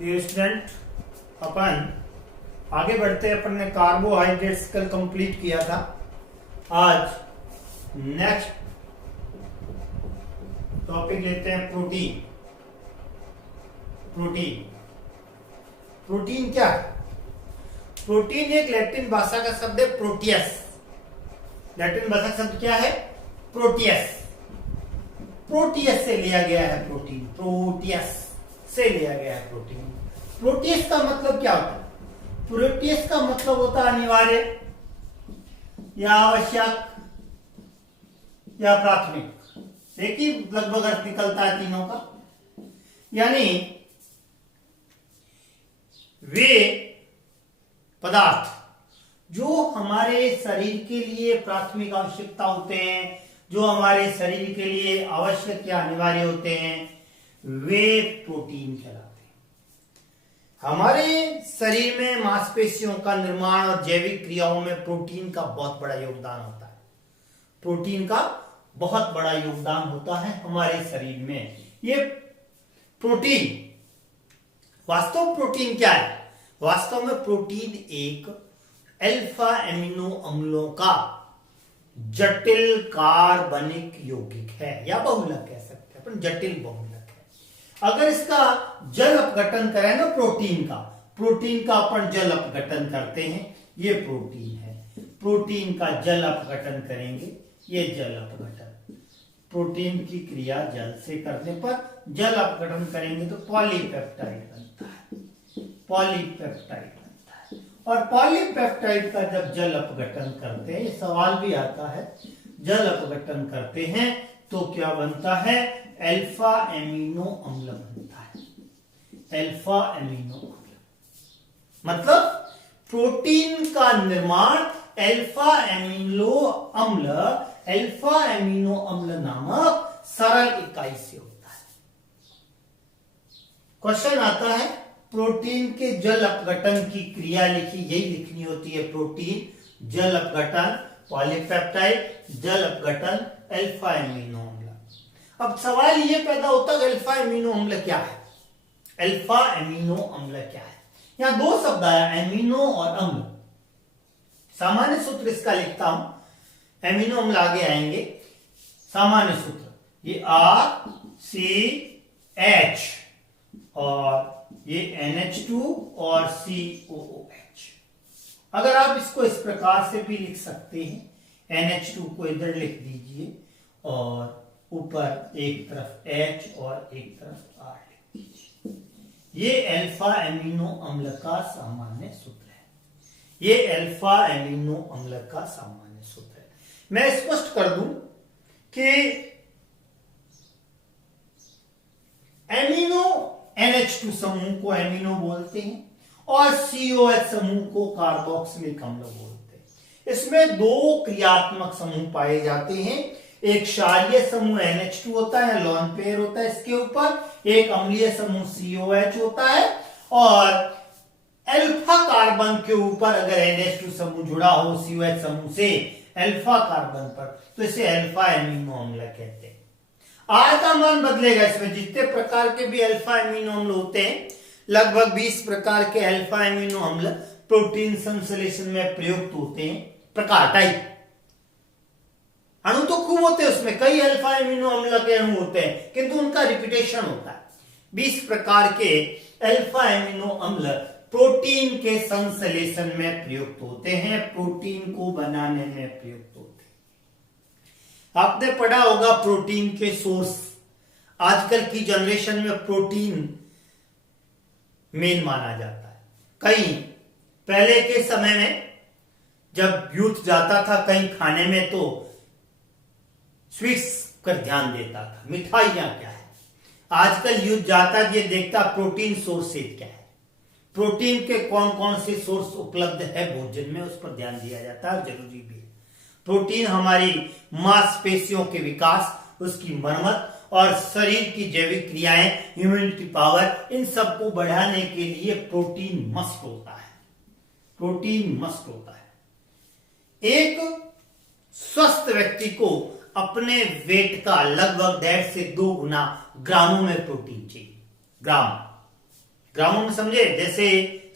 ये स्टूडेंट अपन आगे बढ़ते अपन ने कार्बोहाइड्रेट्स कल कंप्लीट किया था। आज नेक्स्ट टॉपिक लेते हैं प्रोटीन। प्रोटीन प्रोटीन क्या है? प्रोटीन एक लैटिन भाषा का शब्द है प्रोटियस। लैटिन भाषा का शब्द क्या है? प्रोटियस। प्रोटियस से लिया गया है प्रोटीन। प्रोटियस से लिया गया है प्रोटीन। प्रोटियस का मतलब क्या होता है? प्रोटियस का मतलब होता है अनिवार्य या आवश्यक या प्राथमिक। एक ही लगभग अर्थ निकलता है तीनों का। यानी वे पदार्थ जो हमारे शरीर के लिए प्राथमिक आवश्यकता होते हैं, जो हमारे शरीर के लिए आवश्यक या अनिवार्य होते हैं, वे प्रोटीन कहलाते हैं। हमारे शरीर में मांसपेशियों का निर्माण और जैविक क्रियाओं में प्रोटीन का बहुत बड़ा योगदान होता है। प्रोटीन का बहुत बड़ा योगदान होता है हमारे शरीर में। ये प्रोटीन, वास्तव प्रोटीन क्या है? वास्तव में प्रोटीन एक अल्फा एमिनो अम्लों का जटिल कार्बनिक यौगिक है, या बहुलक कह सकते हैं अपन, जटिल बहुलक है। अगर इसका जल अपघटन करें ना प्रोटीन का अपन जल अपघटन करते हैं, ये प्रोटीन है। प्रोटीन का जल अपघटन करेंगे, ये जल अपघटन। प्रोटीन की क्रिया जल से करने पर जल अपघटन करेंगे तो पॉलीपेप्टाइड बनता है। पॉलीपेप्टाइड बनता है। और पॉलीपेप्टाइड का जब जल अपघटन करते हैं, ये सवाल भी आता है, जल अपघटन करते हैं तो क्या बनता है? अल्फा एमिनो अम्ल बनता है। अल्फा एमिनो अम्ल मतलब प्रोटीन का निर्माण अल्फा एमिनो अम्ल नामक सरल इकाई से होता है। क्वेश्चन आता है प्रोटीन के जल अपघटन की क्रिया लिखी, यही लिखनी होती है। प्रोटीन जल अपघटन पॉलीपेप्टाइड, जल अपघटन अल्फा एमिनो अम्ल। अब सवाल ये पैदा होता है अल्फा एमिनो अम्ल क्या है? अल्फा एमिनो अम्ल क्या है? यहां दो शब्द आया, एमिनो और अम्ल। सामान्य सूत्र इसका लिखता हूं, एमिनो अम्ल आगे आएंगे। सामान्य सूत्र ये RCH और ये NH2 और COOH। अगर आप इसको इस प्रकार से भी लिख सकते हैं, NH2 को इधर लिख दीजिए और ऊपर एक तरफ H और एक तरफ R लिख दीजिए। ये अल्फा एमिनो अम्ल का सामान्य सूत्र है। ये अल्फा एमिनो अम्ल का सामान्य सूत्र है। मैं स्पष्ट कर दूं कि एमिनो NH2 समूह को एमिनो बोलते हैं और COH समूह को कार्बोक्सिलिक अम्ल बोलते हैं। इसमें दो क्रियात्मक समूह पाए जाते हैं। एक क्षारीय समूह NH2 होता है, लोन पेयर होता है इसके ऊपर। एक अम्लीय समूह COH होता है और अल्फा कार्बन के ऊपर अगर NH2 समूह जुड़ा हो COH समूह से अल्फा कार्बन पर, तो इसे अल्फा एमिनो अम्ल कहते हैं। आर का मान बदलेगा। इसमें जितने प्रकार के भी अल्फा एमिनो अम्ल होते हैं, लगभग 20 प्रकार के अल्फा एमिनो अम्ल प्रोटीन संश्लेषण में प्रयुक्त होते हैं। प्रकार टाइप अणु तो खूब होते हैं, उसमें कई अल्फा एमिनो अम्ल के अणु होते हैं, किंतु उनका रिपीटेशन होता है। 20 प्रकार के अल्फा एमिनो अम्ल प्रोटीन के संश्लेषण में प्रयुक्त होते हैं, प्रोटीन को बनाने में प्रयुक्त होते हैं। आपने पढ़ा होगा प्रोटीन के सोर्स। आजकल की जनरेशन में प्रोटीन मेन माना जाता है। कहीं पहले के समय में जब यूथ जाता था कहीं खाने में, तो स्वीट्स पर ध्यान देता था, मिठाइयां क्या है। आजकल यूथ जाता ये देखता प्रोटीन सोर्सेज क्या है, प्रोटीन के कौन कौन से सोर्स उपलब्ध है भोजन में, उस पर ध्यान दिया जाता है, जरूरी भी है। प्रोटीन हमारी मांसपेशियों के विकास, उसकी मरम्मत और शरीर की जैविक क्रियाएं, इम्यूनिटी पावर, इन सबको बढ़ाने के लिए प्रोटीन मस्ट होता है। प्रोटीन मस्ट होता है। एक स्वस्थ व्यक्ति को अपने वेट का लगभग 1.5 से 2 गुना ग्रामों में प्रोटीन चाहिए। ग्राम ग्रामों में समझे, जैसे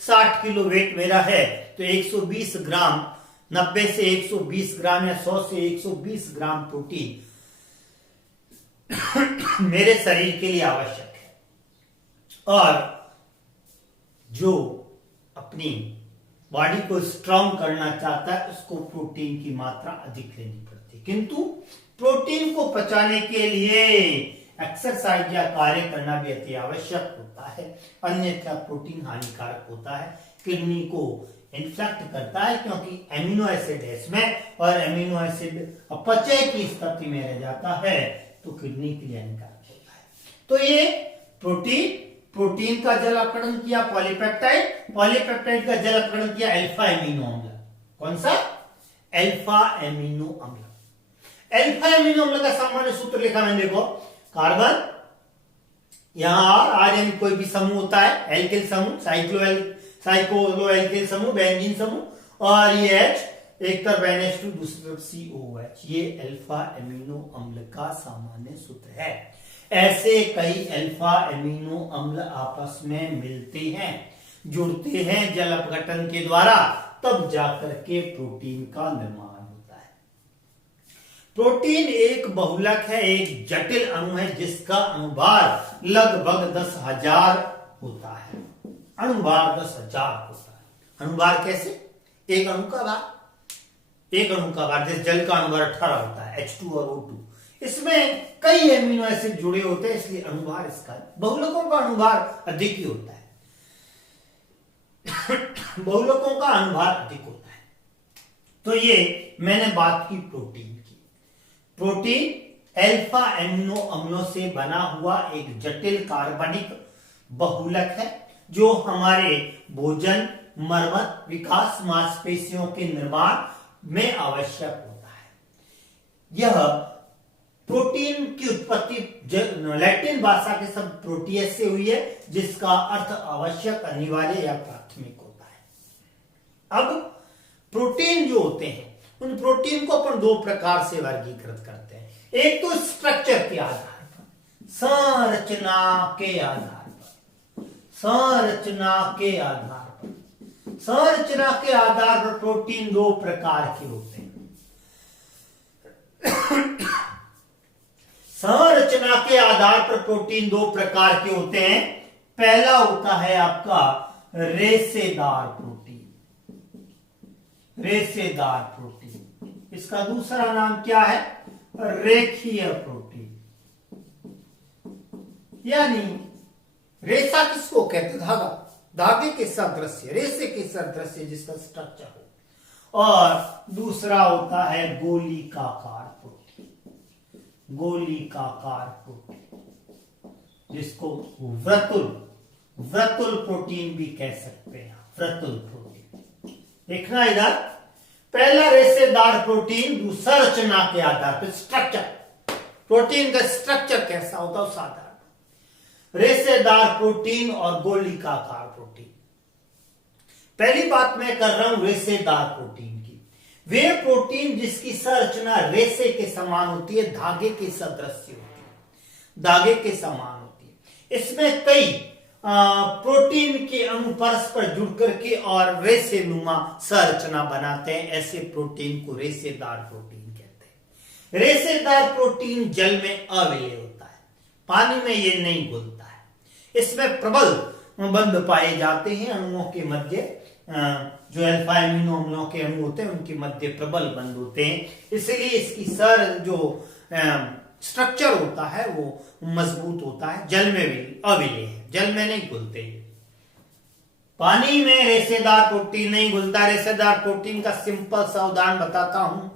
60 किलो वेट मेरा है तो 120 ग्राम, 90 से 120 ग्राम या 100 से 120 ग्राम प्रोटीन मेरे शरीर के लिए आवश्यक है। और जो अपनी बॉडी को स्ट्रांग करना चाहता है उसको प्रोटीन की मात्रा अधिक लेनी पड़ती है, किंतु प्रोटीन को पचाने के लिए एक्सरसाइज या कार्य करना भी अति आवश्यक होता है, अन्यथा प्रोटीन हानिकारक होता है, किडनी को इन्फेक्ट करता है, क्योंकि एमिनो एसिड है इसमें और एमिनो एसिड अपचय की स्थिति में रह जाता है तो किडनी के लिए हानिकारक होता है। तो ये प्रोटीन का जल अपघटन किया पॉलीपेप्टाइड का जल अपघटन किया अल्फा एमिनो अम्ल। कौन सा? अल्फा एमिनो अम्ल। अल्फा एमिनो अम्ल का सामान्य सूत्र लिखा मैंने, देखो कार्बन, यहां आर यानी कोई भी समूह होता है, एल्किल समूह, साइक्लो एल्किल समूह, बेंजीन समूह, और ये H एक तरफ NH2 दूसरी तरफ COOH, ये अल्फा एमिनो अम्ल का सामान्य सूत्र है। ऐसे कई अल्फा एमिनो अम्ल आपस में मिलते हैं, जुड़ते हैं जल अपघटन के द्वारा, तब जाकर के प्रोटीन का निर्माण होता है। प्रोटीन एक बहुलक है, एक जटिल अणु है जिसका अणुभार लगभग 10,000 होता है। अणुभार 10,000 होता है। अणुभार कैसे? एक अणु का भार जैसे जल का अणुभार 18 होता है, H2 और O2, इसमें कई एमिनो एसिड जुड़े होते हैं, इसलिए अणुभार इसका, बहुलकों का अणुभार अधिक ही होता है। बहुलकों का अणुभार अधिक होता है। तो ये मैंने बात की प्रोटीन की। प्रोटीन अल्फा एमिनो अम्लों से बना हुआ एक जटिल कार्बनिक बहुलक है जो हमारे भोजन, मर्मत, विकास, मांसपेशियों के निर्माण में आवश्यक होता है। यह प्रोटीन की उत्पत्ति लैटिन भाषा के शब्द प्रोटियस से हुई है, जिसका अर्थ आवश्यक, अनिवार्य या प्राथमिक होता है। अब प्रोटीन जो होते हैं, उन प्रोटीन को अपन दो प्रकार से वर्गीकृत करते हैं। एक तो स्ट्रक्चर के आधार पर, संरचना के आधार पर प्रोटीन दो प्रकार के होते हैं। संरचना के आधार पर प्रोटीन दो प्रकार के होते हैं। पहला होता है आपका रेशेदार प्रोटीन। इसका दूसरा नाम क्या है? रेखीय प्रोटीन। यानी रेशा किसको कहते? धागे के सदृश्य, रेशे के सदृश्य जिसका स्ट्रक्चर हो। और दूसरा होता है गोलिकाकार प्रोटीन, जिसको व्रतुल प्रोटीन भी कह सकते हैं। व्रतुल प्रोटीन देखना इधर, पहला रेशेदार प्रोटीन, दूसरा रचना के आधार पर स्ट्रक्चर, प्रोटीन का स्ट्रक्चर कैसा होता है उस आधार पर। रेशेदार प्रोटीन और गोलिकाकार प्रोटीन। पहली बात मैं कर रहा हूं रेशेदार प्रोटीन की। वे प्रोटीन जिसकी संरचना रेशे के समान होती है, धागे के सदृश्य होती है, धागे के समान होती है। इसमें कई प्रोटीन के अणु परस्पर जुड़ करके और रेशेनुमा संरचना बनाते हैं। ऐसे प्रोटीन को रेशेदार प्रोटीन कहते हैं। रेशेदार प्रोटीन जल में अविलेय होता है, पानी में ये नहीं घुलता है। इसमें प्रबल बंध पाए जाते हैं अणुओं के मध्य, जो अल्फा एमिनो अम्लों के अणु होते हैं उनके मध्य प्रबल बंध होते हैं, इसलिए इसकी जो स्ट्रक्चर होता है वो मजबूत होता है। जल में भी अविलेय है, जल में नहीं घुलते। पानी में रेशेदार प्रोटीन नहीं घुलता। रेशेदार प्रोटीन का सिंपल सा उदाहरण बताता हूं,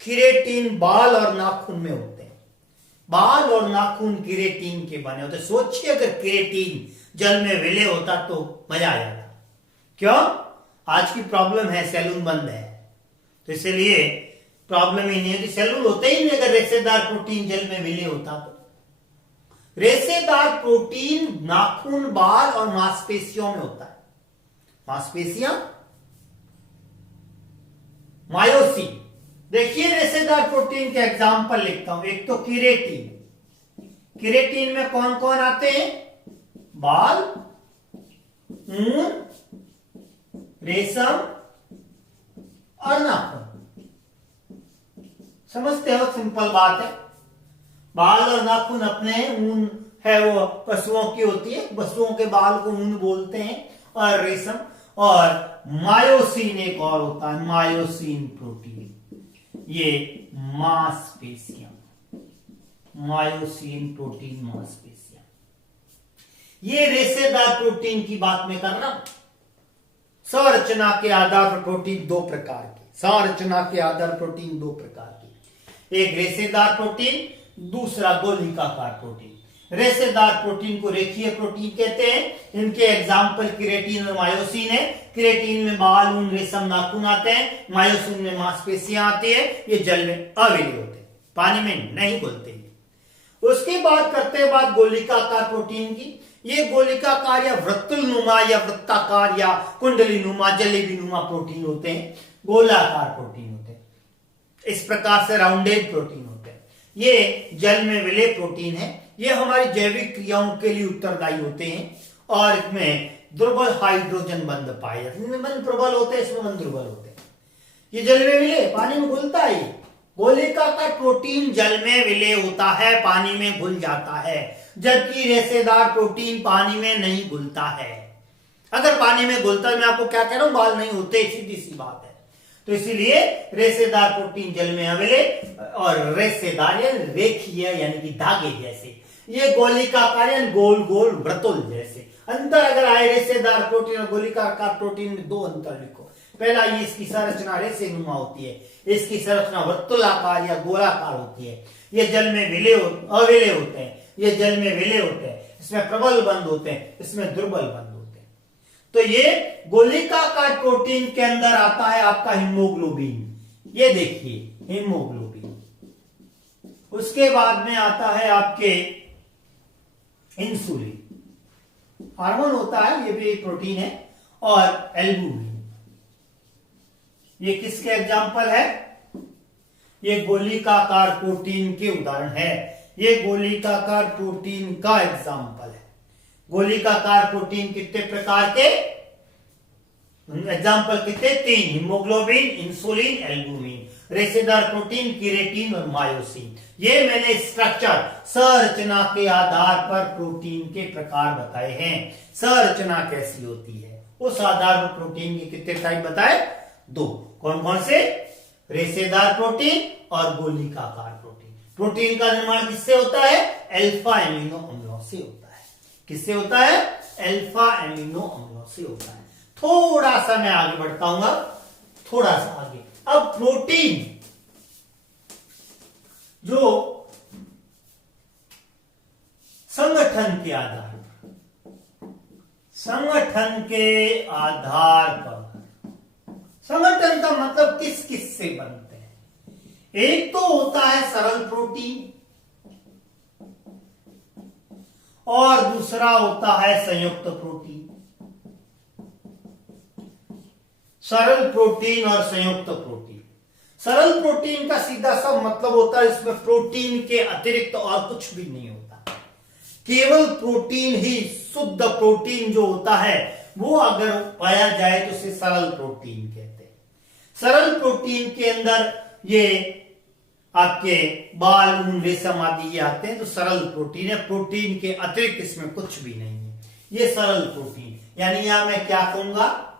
किरेटिन बाल और नाखून में होते हैं। बाल और नाखून किरेटिन के बने होते। सोचिए अगर किरेटिन जल में विलय होता तो मजा आ जाता। क्यों? आज की प्रॉब्लम है सैलून बंद है, तो इसलिए प्रॉब्लम ही नहीं है कि सैलून होते ही नहीं अगर रेशेदार प्रोटीन जल में विलय होता तो। रेशेदार प्रोटीन नाखून, बाल और मांसपेशियों में होता है। मांसपेशियां, मायोसिन। देखिए रेशेदार प्रोटीन के एग्जाम्पल लिखता हूं। एक तो किरेटिन में कौन कौन आते हैं? बाल, ऊन, रेशम और नाखून। समझते हो, सिंपल बात है। बाल और नाखून अपने हैं, ऊन है वो पशुओं की होती है, पशुओं के बाल को ऊन बोलते हैं, और रेशम। और मायोसिन एक और होता है, मायोसिन प्रोटीन, ये मांसपेशियां, मायोसिन प्रोटीन मांसपेशियां। ये रेशेदार प्रोटीन की बात मैं कर रहा हूं। संरचना के आधार पर प्रोटीन दो प्रकार के, संरचना के आधार प्रोटीन दो प्रकार के, एक रेशेदार प्रोटीन, दूसरा गोलिकाकार प्रोटीन। रेशेदार प्रोटीन को रेखीय प्रोटीन कहते हैं। इनके एग्जाम्पल केराटिन और मायोसिन है। केराटिन में बाल, ऊन, रेशम, नाखून आते हैं, मायोसिन में मांसपेशियां आती है। ये जल में अविलीय होते हैं, पानी में नहीं घुलते। उसके बाद करते हैं बात गोलिकाकार प्रोटीन की। ये गोलिकाकार या वृत्तुलनुमा या वृत्ताकार या कुंडली नुमा, जलेबी नुमा प्रोटीन होते हैं, गोलाकार प्रोटीन होते हैं। इस प्रकार से राउंडेड प्रोटीन होते हैं। ये जल में विलय प्रोटीन है। ये हमारी जैविक क्रियाओं के लिए उत्तरदायी होते हैं और इसमें दुर्बल हाइड्रोजन बंध पाए जाते हैं। इनमें बंध प्रबल होते हैं, इसमें बंध दुर्बल होते हैं। ये जल में विलय, पानी में घुलता है। गोलिकाकार प्रोटीन जल में विलय होता है, पानी में घुल जाता है, जबकि रेशेदार प्रोटीन पानी में नहीं घुलता है। अगर पानी में घुलता है, मैं आपको क्या कह रहा हूं, बाल नहीं होते, सीधी सी बात है। तो इसीलिए रेशेदार प्रोटीन जल में अविलय और रेशेदार रेखीय यानी कि धागे जैसे, ये गोलिकाकार यानी गोल गोल वृत्तुल जैसे। अंतर अगर आए रेशेदार प्रोटीन और गोलिकाकार प्रोटीन में, दो अंतर लिखो। पहला, ये इसकी संरचना रेशेनुमा होती है, इसकी संरचना वृत्तुलाकार या गोलाकार होती है। ये जल में अविलय होते हैं, ये जल में विलय होते हैं। इसमें प्रबल बंध होते हैं, इसमें दुर्बल बंध होते हैं। तो ये गोलिकाकार प्रोटीन के अंदर आता है आपका हीमोग्लोबिन। ये देखिए हीमोग्लोबिन। उसके बाद में आता है आपके इंसुलिन, हार्मोन होता है, ये भी एक प्रोटीन है, और एल्बुमिन। ये किसके एग्जाम्पल है? ये गोलिकाकार प्रोटीन के उदाहरण है। ये गोलिकाकार प्रोटीन का एग्जाम्पल है। गोलिकाकार प्रोटीन कितने प्रकार के? एग्जाम्पल कितने? 3, हीमोग्लोबिन, इंसुलिन, एल्बुमिन। रेशेदार प्रोटीन केराटिन और मायोसिन। ये मैंने स्ट्रक्चर, संरचना के आधार पर प्रोटीन के प्रकार बताए हैं। संरचना कैसी होती है उस आधार पर प्रोटीन के कितने टाइप बताए? 2। कौन कौन से? रेशेदार प्रोटीन और गोलिकाकार प्रोटीन। प्रोटीन का निर्माण किससे होता है? अल्फा एमिनो अम्लों से होता है। किससे होता है? अल्फा एमिनो अम्लों से होता है। थोड़ा सा मैं आगे बढ़ता हूं, थोड़ा सा आगे। अब प्रोटीन जो संगठन के आधार पर, संगठन के आधार पर, संगठन का मतलब किस किस से बनते हैं? एक तो होता है सरल प्रोटीन और दूसरा होता है संयुक्त प्रोटीन। सरल प्रोटीन और संयुक्त प्रोटीन। सरल प्रोटीन का सीधा सा मतलब होता है इसमें प्रोटीन के अतिरिक्त और कुछ भी नहीं होता, केवल प्रोटीन ही, शुद्ध प्रोटीन जो होता है वो अगर पाया जाए तो उसे सरल प्रोटीन कहते हैं। सरल प्रोटीन के अंदर ये आपके बाल, ऊन, रेशम आदि ये आते हैं, तो सरल प्रोटीन है। प्रोटीन के अतिरिक्त इसमें कुछ भी नहीं है, ये सरल प्रोटीन। यानी यहां मैं क्या कहूंगा?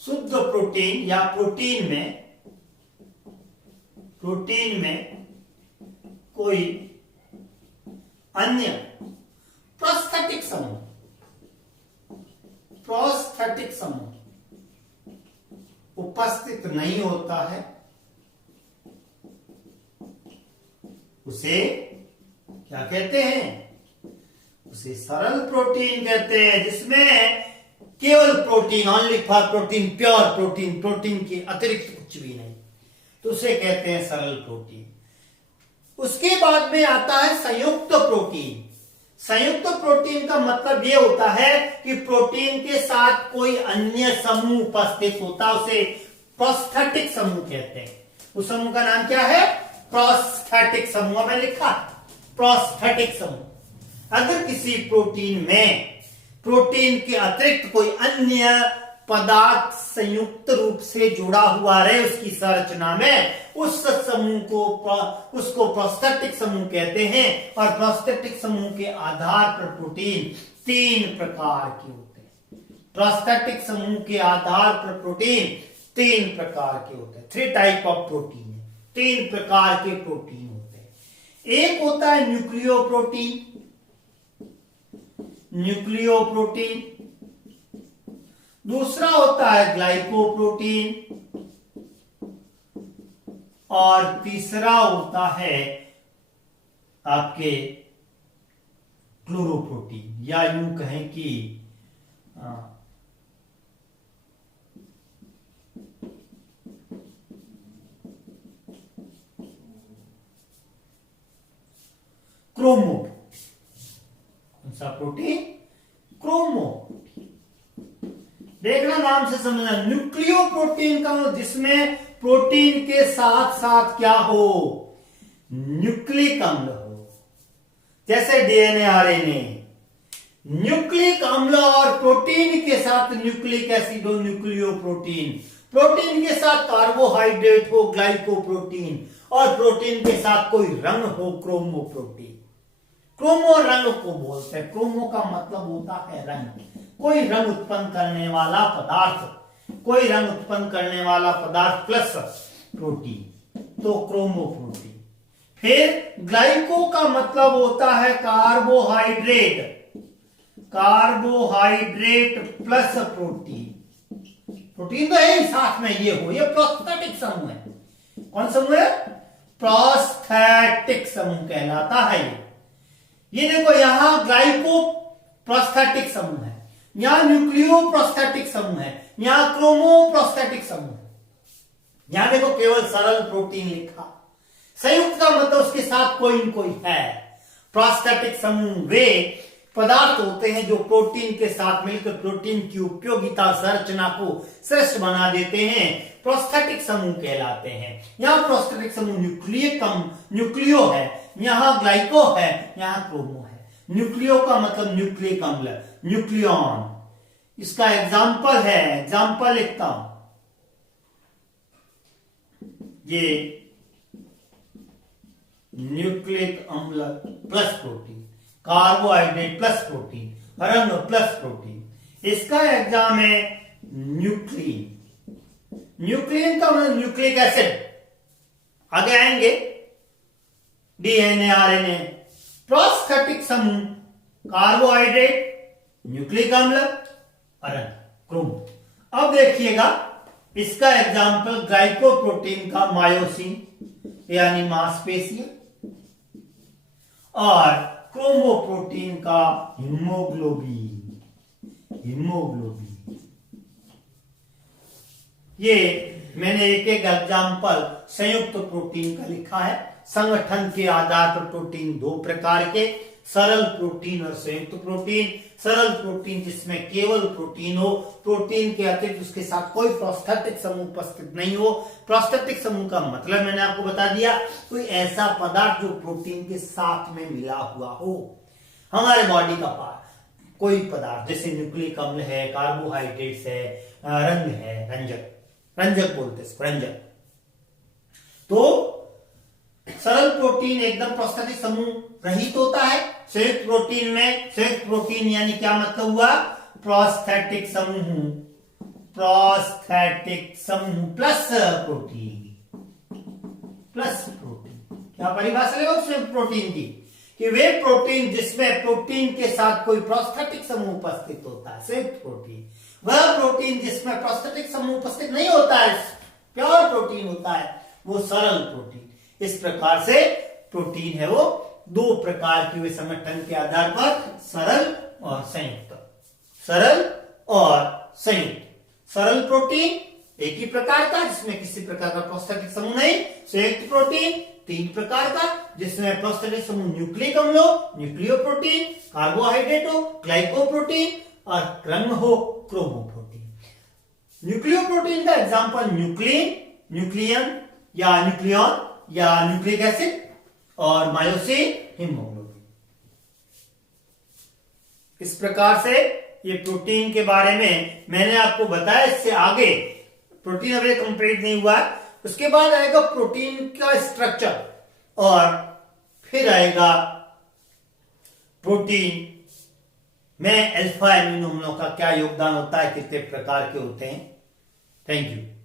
शुद्ध प्रोटीन या प्रोटीन में कोई अन्य प्रोस्थेटिक समूह उपस्थित नहीं होता है, उसे क्या कहते हैं? उसे सरल प्रोटीन कहते हैं। जिसमें केवल protein, only for protein, pure protein, protein के अतिरिक्त कुछ भी नहीं, तो उसे कहते हैं सरल प्रोटीन। उसके बाद में आता है संयुक्त प्रोटीन। संयुक्त प्रोटीन का मतलब यह होता है कि प्रोटीन के साथ कोई अन्य समूह उपस्थित होता, उसे प्रोस्थेटिक समूह कहते हैं। उस समूह का नाम क्या है? प्रोस्थेटिक समूह में लिखा, प्रोस्थेटिक समूह। अगर किसी प्रोटीन में प्रोटीन के अतिरिक्त कोई अन्य पदार्थ संयुक्त रूप से जुड़ा हुआ रहे उसकी संरचना में, उस समूह को उसको प्रोस्थेटिक समूह कहते हैं। और प्रोस्थेटिक समूह के आधार पर प्रोटीन 3 प्रकार के होते हैं। प्रोस्थेटिक समूह के आधार पर प्रोटीन 3 प्रकार के होते हैं। 3 टाइप ऑफ प्रोटीन है, 3 प्रकार के प्रोटीन होते हैं। एक होता है न्यूक्लियो प्रोटीन, न्यूक्लियो प्रोटीन। दूसरा होता है ग्लाइकोप्रोटीन और तीसरा होता है आपके क्लोरोप्रोटीन, या यूं कहें कि क्रोमो। कौन सा प्रोटीन? क्रोमो। देखना, नाम से समझना। न्यूक्लियो प्रोटीन का जिसमें प्रोटीन के साथ साथ क्या हो? न्यूक्लिक अम्ल हो, जैसे डीएनए आरएनए। न्यूक्लिक अम्ल और प्रोटीन के साथ न्यूक्लिक एसिड हो, न्यूक्लियो प्रोटीन। प्रोटीन के साथ कार्बोहाइड्रेट हो, ग्लाइकोप्रोटीन। और प्रोटीन के साथ कोई रंग हो, क्रोमो प्रोटीन। क्रोमो रंग को बोलते हैं। क्रोमो का मतलब होता है रंग, कोई रंग उत्पन्न करने वाला पदार्थ, कोई रंग उत्पन्न करने वाला पदार्थ प्लस प्रोटीन, तो क्रोमो प्रोटीन। फिर ग्लाइको का मतलब होता है carbohydrate, carbohydrate plus protein. Protein तो है ही साथ में, ये हो, ये प्रोस्थेटिक समूह है। कौन समूह है? प्रोस्थेटिक समूह कहलाता है ये देखो, यहां ग्लाइको प्रोस्थेटिक समूह है, यहां न्यूक्लियो प्रोस्थेटिक समूह है, यहां क्रोमो प्रोस्थेटिक समूह है। यहां देखो केवल सरल प्रोटीन लिखा। संयुक्त का मतलब उसके साथ कोई न कोई है। प्रोस्थेटिक समूह वे पदार्थ होते हैं जो प्रोटीन के साथ मिलकर प्रोटीन की उपयोगिता संरचना को श्रेष्ठ बना देते हैं, प्रोस्थेटिक समूह कहलाते हैं। यहां प्रोस्थेटिक समूह न्यूक्लियो है, यहां ग्लाइको है, यहां क्रोमो है। न्यूक्लियो का मतलब न्यूक्लिक अम्ल, न्यूक्लियन। इसका एग्जाम्पल है, एग्जाम्पल लिखता हूं, ये न्यूक्लिक अम्ल plus protein, carbohydrate plus protein, रंग प्लस प्रोटीन। इसका एग्जाम है न्यूक्लिन। न्यूक्लियन का मतलब न्यूक्लिक एसिड, आगे आएंगे डीएनए आरएनए। प्रोस्थेटिक समूह कार्बोहाइड्रेट, न्यूक्लिक अम्ल, रंग क्रोमो। अब देखिएगा इसका एग्जाम्पल ग्लाइकोप्रोटीन का मायोसिन यानी मांसपेशियां, और क्रोमोप्रोटीन का हीमोग्लोबिन, हीमोग्लोबिन। ये मैंने एक एक एग्जाम्पल संयुक्त प्रोटीन का लिखा है। संगठन के आधार पर प्रोटीन 2 प्रकार के, सरल प्रोटीन और संयुक्त प्रोटीन। सरल प्रोटीन जिसमें केवल प्रोटीन हो, प्रोटीन के अतिरिक्त उसके साथ कोई प्रोस्थेटिक समूह उपस्थित नहीं हो। प्रोस्थेटिक समूह का मतलब मैंने आपको बता दिया, कोई ऐसा पदार्थ जो प्रोटीन के साथ में मिला हुआ हो। हमारे बॉडी का पार्ट कोई पदार्थ, जैसे न्यूक्लिक अम्ल है, कार्बोहाइड्रेट्स है, रंग है, रंजक, रंजक बोलते हैं, रंजक। तो सरल प्रोटीन एकदम प्रोस्थेटिक समूह रहित होता है। संयुक्त प्रोटीन में, संयुक्त प्रोटीन यानी क्या मतलब हुआ? प्रोस्थेटिक समूह, प्रोस्थेटिक समूह प्लस प्रोटीन, प्लस प्रोटीन। क्या परिभाषा है संयुक्त प्रोटीन की? कि वे प्रोटीन जिसमें प्रोटीन के साथ कोई प्रोस्थेटिक समूह उपस्थित होता है, संयुक्त प्रोटीन। वह प्रोटीन जिसमें प्रोस्थेटिक समूह उपस्थित नहीं होता है, प्योर प्रोटीन होता है, वो सरल प्रोटीन। इस प्रकार से प्रोटीन है वो 2 प्रकार की, वे संगठन के आधार पर सरल और संयुक्त, सरल और संयुक्त। सरल प्रोटीन एक ही प्रकार का जिसमें किसी प्रकार का प्रोस्थेटिक समूह नहीं। संयुक्त प्रोटीन 3 प्रकार का जिसमें प्रोस्थेटिक समूह न्यूक्लिक अम्ल हो, न्यूक्लियो प्रोटीन, कार्बोहाइड्रेट हो, ग्लाइकोप्रोटीन, और रंग हो, क्रोमोप्रोटीन। न्यूक्लियो प्रोटीन का एग्जाम्पल न्यूक्लिन, न्यूक्लियन या न्यूक्लियन, या न्यूक्लिक एसिड और मायोसिन हीमोग्लोबिन। इस प्रकार से ये प्रोटीन के बारे में मैंने आपको बताया। इससे आगे प्रोटीन अभी कंप्लीट नहीं हुआ है, उसके बाद आएगा प्रोटीन का स्ट्रक्चर और फिर आएगा प्रोटीन में अल्फा एमिनो अम्लों का क्या योगदान होता है, कितने प्रकार के होते हैं। Thank you.